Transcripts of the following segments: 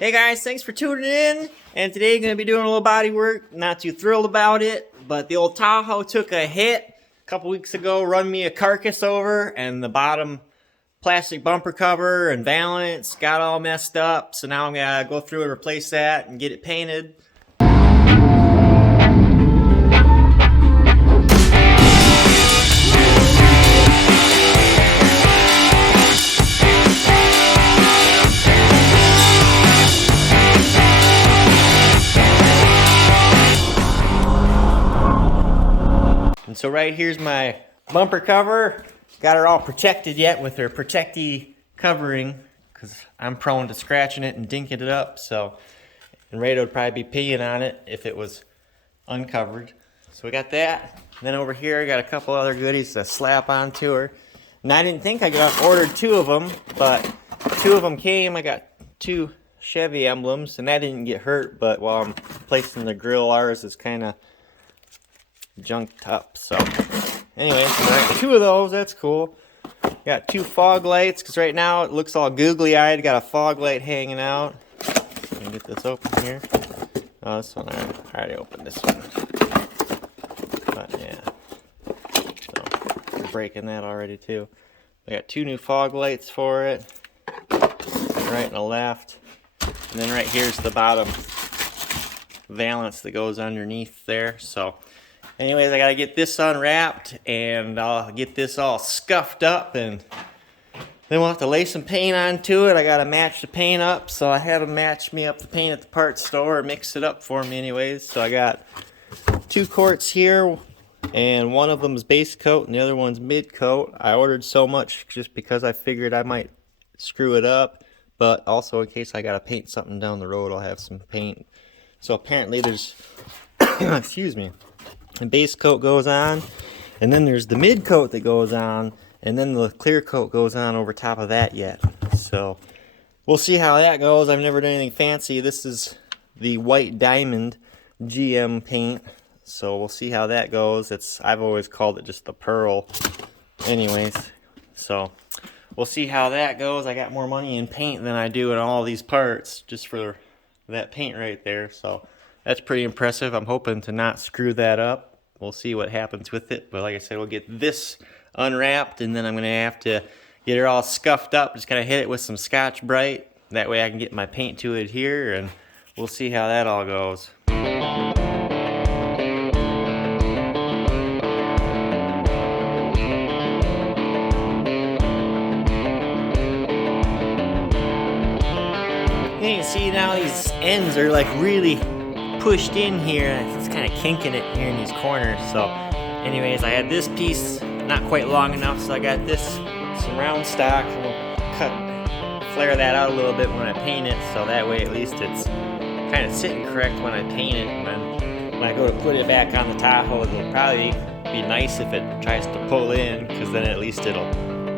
Hey guys, thanks for tuning in. And today I'm going to be doing a little body work. Not too thrilled about it, but the old Tahoe took a hit a couple weeks ago, run me a carcass over, and the bottom plastic bumper cover and valance got all messed up. So now I'm going to go through and replace that and get it painted. And so right here's my bumper cover. Got her all protected yet with her protecty covering because I'm prone to scratching it and dinking it up. So, and Rado would probably be peeing on it if it was uncovered. So we got that. And then over here I got a couple other goodies to slap onto her. And I didn't think I ordered two of them, but two of them came. I got two Chevy emblems and that didn't get hurt, but while I'm placing the grill, ours is kind of junked up. So anyway, so I got two of those. That's cool. Got two fog lights because right now it looks all googly eyed. Got a fog light hanging out. Let me get this open here. Oh, this one I already opened this one. But yeah, so I'm breaking that already too. I got two new fog lights for it, right and a left, and then right here's the bottom valance that goes underneath there. So anyways, I gotta get this unwrapped and I'll get this all scuffed up and then we'll have to lay some paint onto it. I gotta match the paint up, so I had them match me up the paint at the parts store, mix it up for me anyways. So I got two quarts here and one of them is base coat and the other one's mid coat. I ordered so much just because I figured I might screw it up, but also in case I gotta paint something down the road, I'll have some paint. So apparently there's, excuse me, the base coat goes on, and then there's the mid coat that goes on, and then the clear coat goes on over top of that yet. So we'll see how that goes. I've never done anything fancy. This is the white diamond GM paint, so we'll see how that goes. I've always called it just the pearl. Anyways, so we'll see how that goes. I got more money in paint than I do in all these parts just for that paint right there. So that's pretty impressive. I'm hoping to not screw that up. We'll see what happens with it. But like I said, we'll get this unwrapped and then I'm going to have to get her all scuffed up. Just kind of hit it with some Scotch Brite. That way I can get my paint to adhere and we'll see how that all goes. You can see now these ends are like really pushed in here. It's kind of kinking it here in these corners. So anyways, I had this piece not quite long enough, so I got this some round stock and we'll flare that out a little bit when I paint it, so that way at least it's kind of sitting correct when I paint it. And then when I go to put it back on the Tahoe, it'll probably be nice if it tries to pull in, because then at least it'll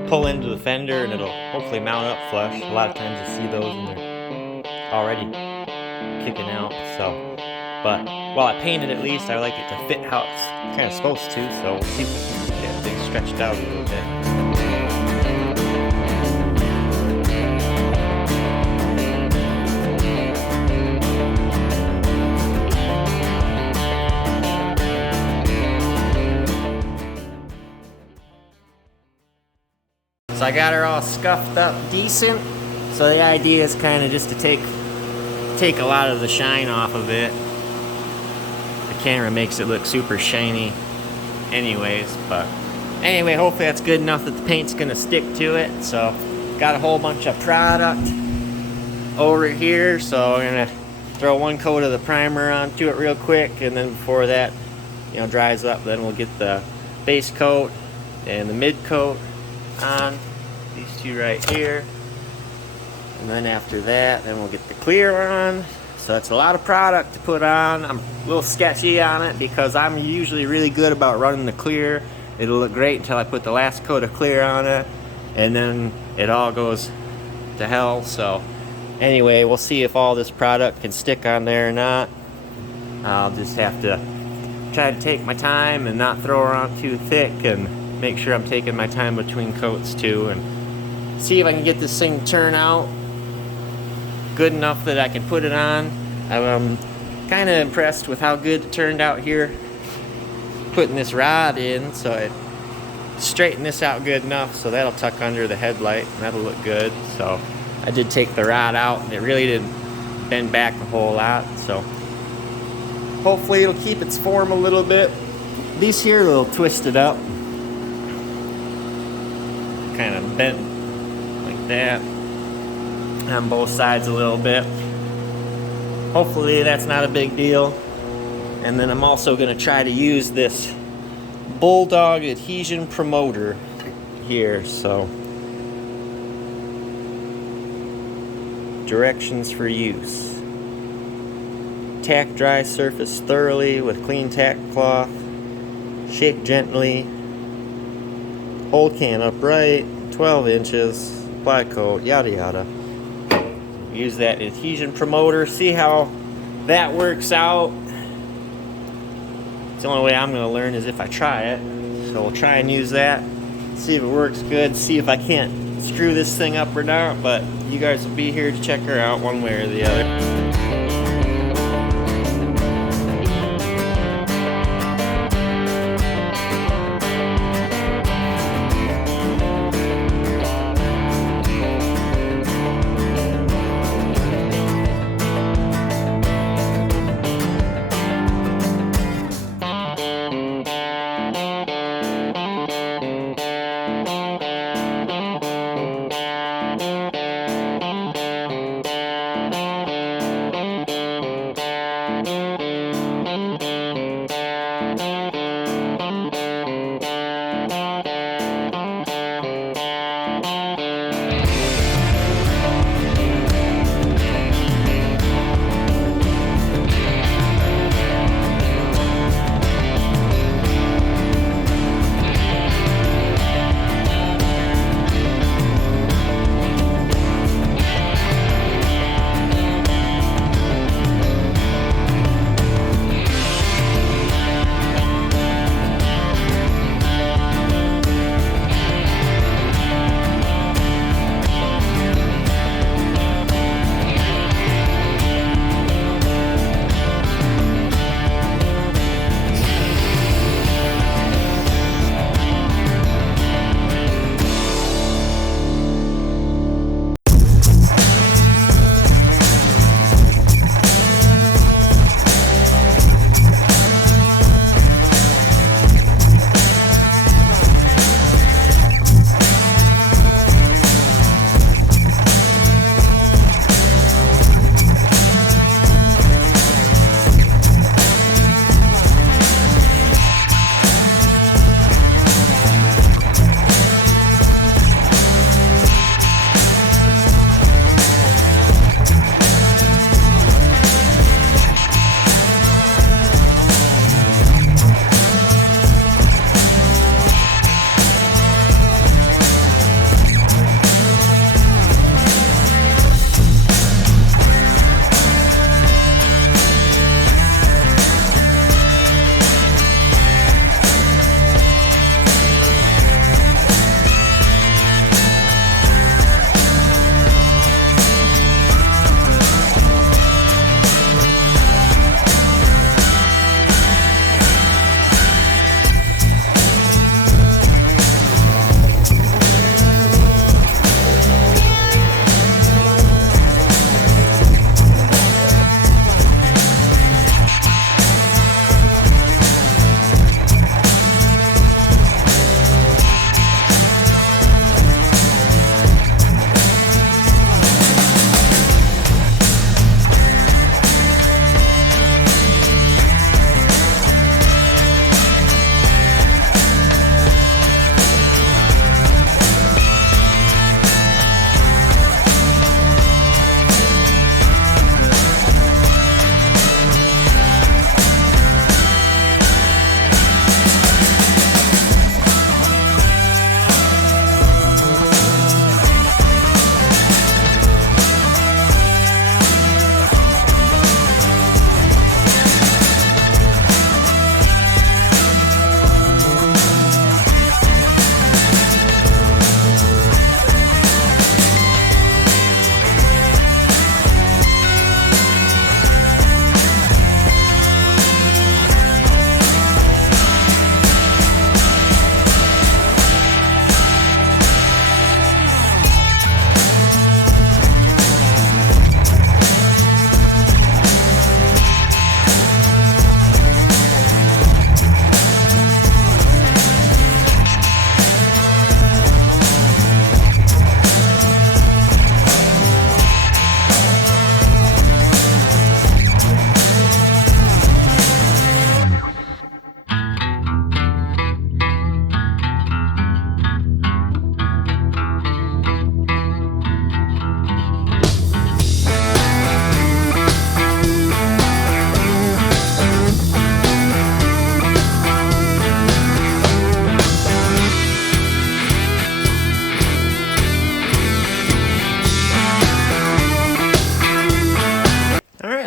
pull into the fender and it'll hopefully mount up flush. A lot of times you see those and they're already kicking out. So but while I paint it, at least I like it to fit how it's kind of supposed to, so we'll see if we can get things stretched out a little bit. So I got her all scuffed up decent, so the idea is kind of just to take a lot of the shine off of it. Camera makes it look super shiny anyways, but anyway, hopefully that's good enough that the paint's gonna stick to it. So got a whole bunch of product over here, so I'm gonna throw one coat of the primer onto it real quick, and then before that dries up, then we'll get the base coat and the mid coat on, these two right here, and then after that then we'll get the clear on. So it's a lot of product to put on. I'm a little sketchy on it because I'm usually really good about running the clear. It'll look great until I put the last coat of clear on it, and then it all goes to hell. So anyway, we'll see if all this product can stick on there or not. I'll just have to try to take my time and not throw her on too thick, and make sure I'm taking my time between coats too, and see if I can get this thing to turn out good enough that I can put it on. I'm kind of impressed with how good it turned out here. Putting this rod in, so I straighten this out good enough so that'll tuck under the headlight and that'll look good. So I did take the rod out and it really didn't bend back a whole lot. So hopefully it'll keep its form a little bit. These here are a little twisted up. Kind of bent like that on both sides a little bit. Hopefully that's not a big deal. And then I'm also going to try to use this Bulldog adhesion promoter here. So directions for use: tack dry surface thoroughly with clean tack cloth, shake gently, hold can upright, 12 inches, apply coat, yada yada. Use that adhesion promoter, see how that works out. It's the only way I'm going to learn is if I try it. So we'll try and use that, see if it works good, see if I can't screw this thing up or not. But you guys will be here to check her out one way or the other.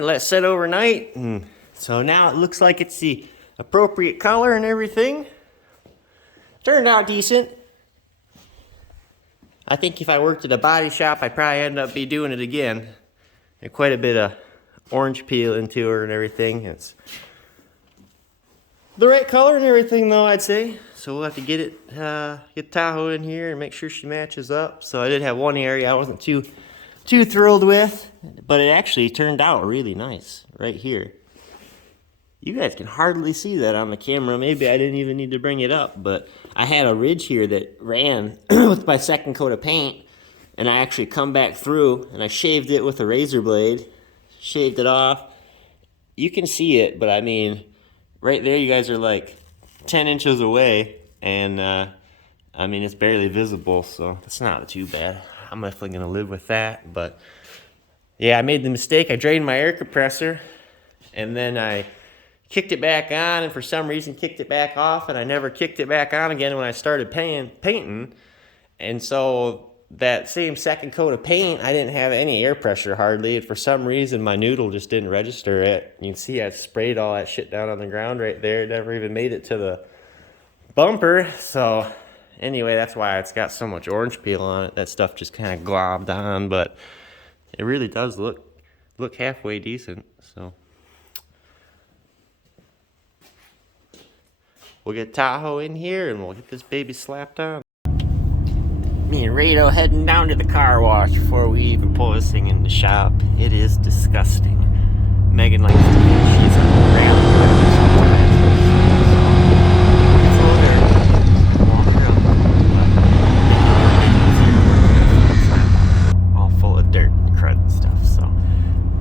and let it set overnight. And so now it looks like it's the appropriate color and everything. Turned out decent. I think if I worked at a body shop, I'd probably end up be doing it again. There's quite a bit of orange peel into her and everything. It's the right color and everything though, I'd say. So we'll have to get Tahoe in here and make sure she matches up. So I did have one area I wasn't too thrilled with, but it actually turned out really nice right here. You guys can hardly see that on the camera. Maybe I didn't even need to bring it up, but I had a ridge here that ran with my second coat of paint, and I actually come back through and I shaved it with a razor blade, shaved it off. You can see it, but I mean, right there you guys are like 10 inches away, and I mean, it's barely visible, so it's not too bad. I'm definitely gonna live with that, but yeah, I made the mistake. I drained my air compressor, and then I kicked it back on, and for some reason kicked it back off, and I never kicked it back on again when I started painting. And so that same second coat of paint, I didn't have any air pressure hardly, and for some reason my noodle just didn't register it. You can see I sprayed all that shit down on the ground right there. It never even made it to the bumper. So anyway, that's why it's got so much orange peel on it. That stuff just kind of globbed on, but it really does look halfway decent. So we'll get Tahoe in here and we'll get this baby slapped on. Me and Rado heading down to the car wash before we even pull this thing in the shop. It is disgusting. Megan likes to think she's a ramp. It's a little dirty. All full of dirt and crud and stuff. So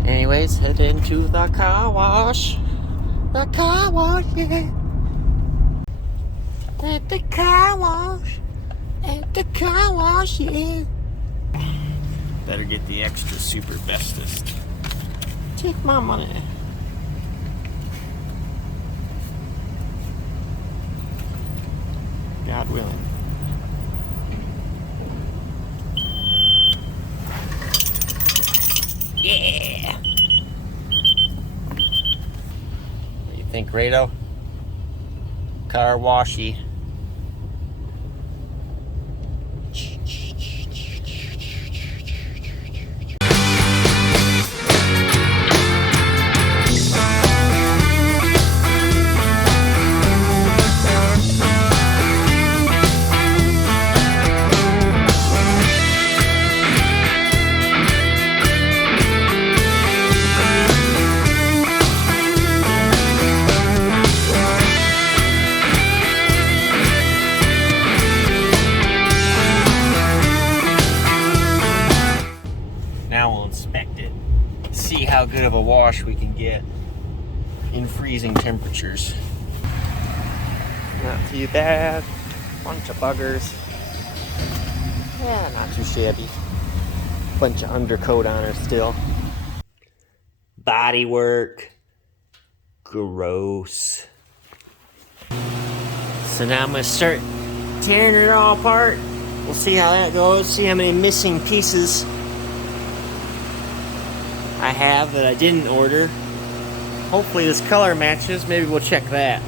anyways, head into the car wash. The car wash, yeah. At the car wash. At the car wash, yeah. Better get the extra super bestest. Take my money. God willing. Yeah. What do you think, Rado? Car washy. See how good of a wash we can get in freezing temperatures. Not too bad. Bunch of buggers. Yeah, not too shabby. Bunch of undercoat on her still. Body work. Gross. So now I'm gonna start tearing it all apart. We'll see how that goes. See how many missing pieces I have that I didn't order. Hopefully this color matches. Maybe we'll check that.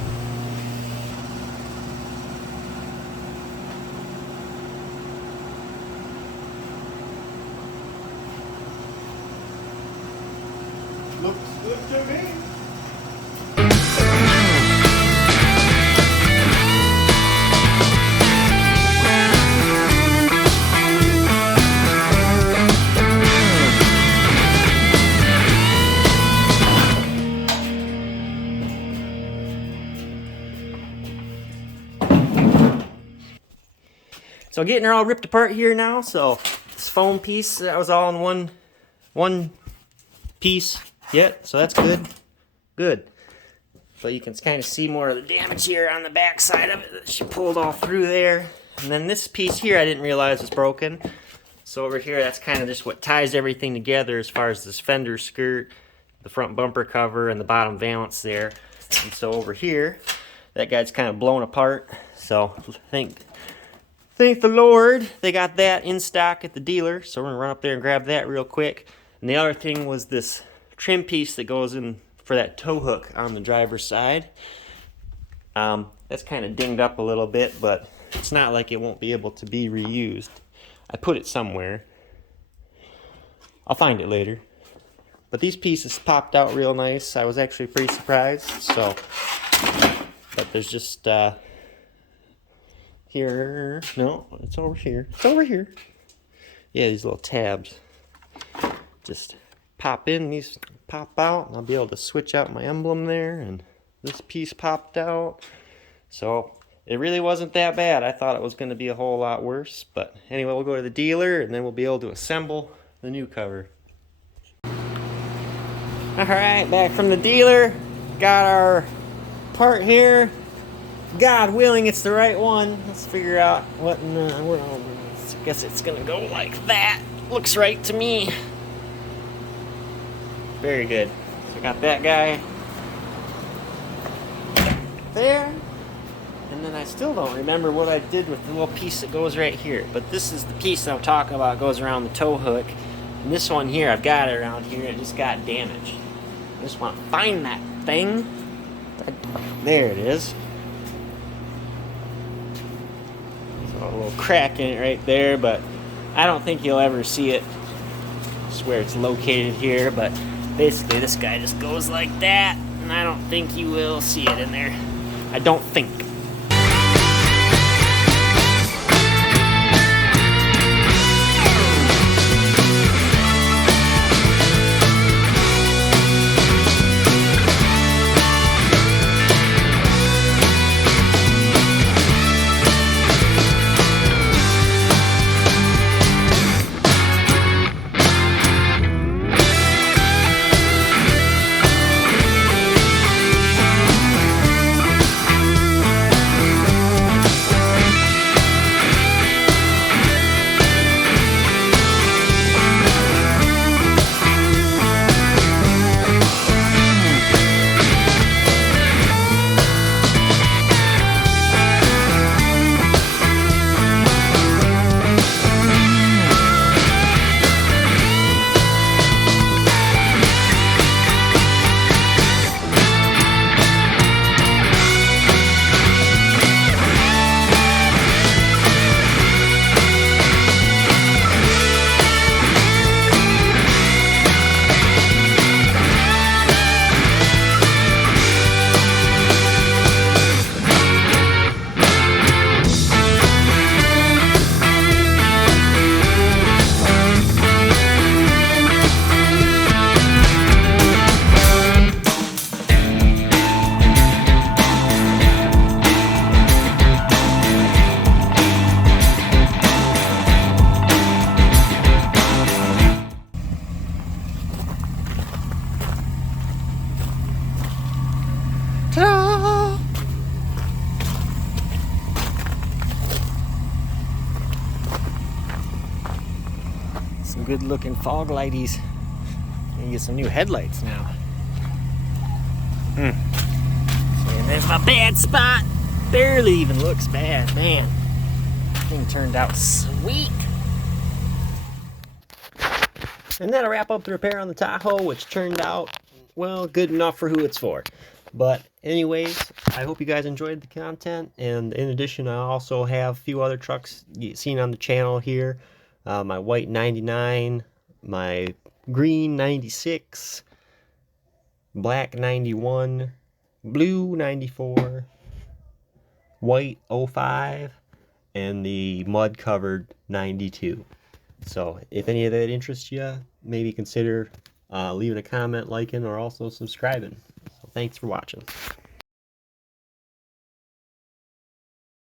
Looks good to me. So getting her all ripped apart here now. So this foam piece, that was all in one piece yet. So that's good. Good. So you can kind of see more of the damage here on the back side of it that she pulled all through there. And then this piece here I didn't realize was broken. So over here, that's kind of just what ties everything together as far as this fender skirt, the front bumper cover, and the bottom valance there. And so over here, that guy's kind of blown apart. So thank the Lord they got that in stock at the dealer. So we're gonna run up there and grab that real quick. And the other thing was this trim piece that goes in for that tow hook on the driver's side. That's kind of dinged up a little bit, but it's not like it won't be able to be reused. I put it somewhere. I'll find it later. But these pieces popped out real nice. I was actually pretty surprised. So, but there's just here. No, it's over here. It's over here. Yeah, these little tabs just pop in. These pop out, and I'll be able to switch out my emblem there. And this piece popped out. So it really wasn't that bad. I thought it was going to be a whole lot worse. But anyway, we'll go to the dealer, and then we'll be able to assemble the new cover. Alright, back from the dealer. Got our part here. God willing, it's the right one. Let's figure out what in the world. I guess it's going to go like that. Looks right to me. Very good. So I got that guy there. And then I still don't remember what I did with the little piece that goes right here. But this is the piece that I'm talking about. It goes around the tow hook. And this one here, I've got it around here. It just got damaged. I just want to find that thing. There it is. So a little crack in it right there, but I don't think you'll ever see it. Just where it's located here, but basically this guy just goes like that, and I don't think you will see it in there. I don't think. Ta-da! Some good looking fog lighties. Gonna get some new headlights now. And there's my bad spot. Barely even looks bad, man. Thing turned out sweet. And that'll wrap up the repair on the Tahoe, which turned out, well, good enough for who it's for. But anyways, I hope you guys enjoyed the content. And in addition, I also have a few other trucks seen on the channel here. My white 99, my green 96, black 91, blue 94, white 05, and the mud covered 92. So if any of that interests you, maybe consider leaving a comment, liking, or also subscribing. So thanks for watching.